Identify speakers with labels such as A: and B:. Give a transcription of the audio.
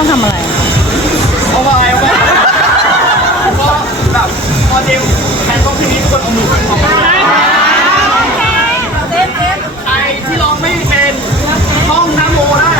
A: ต้องทำอะไร
B: โอ้ยโอ้ยก็แบบพอเจมแทนก็คือมีคนเอามือของใครที่ร้องไม่เป็นต้องน้ำโมได้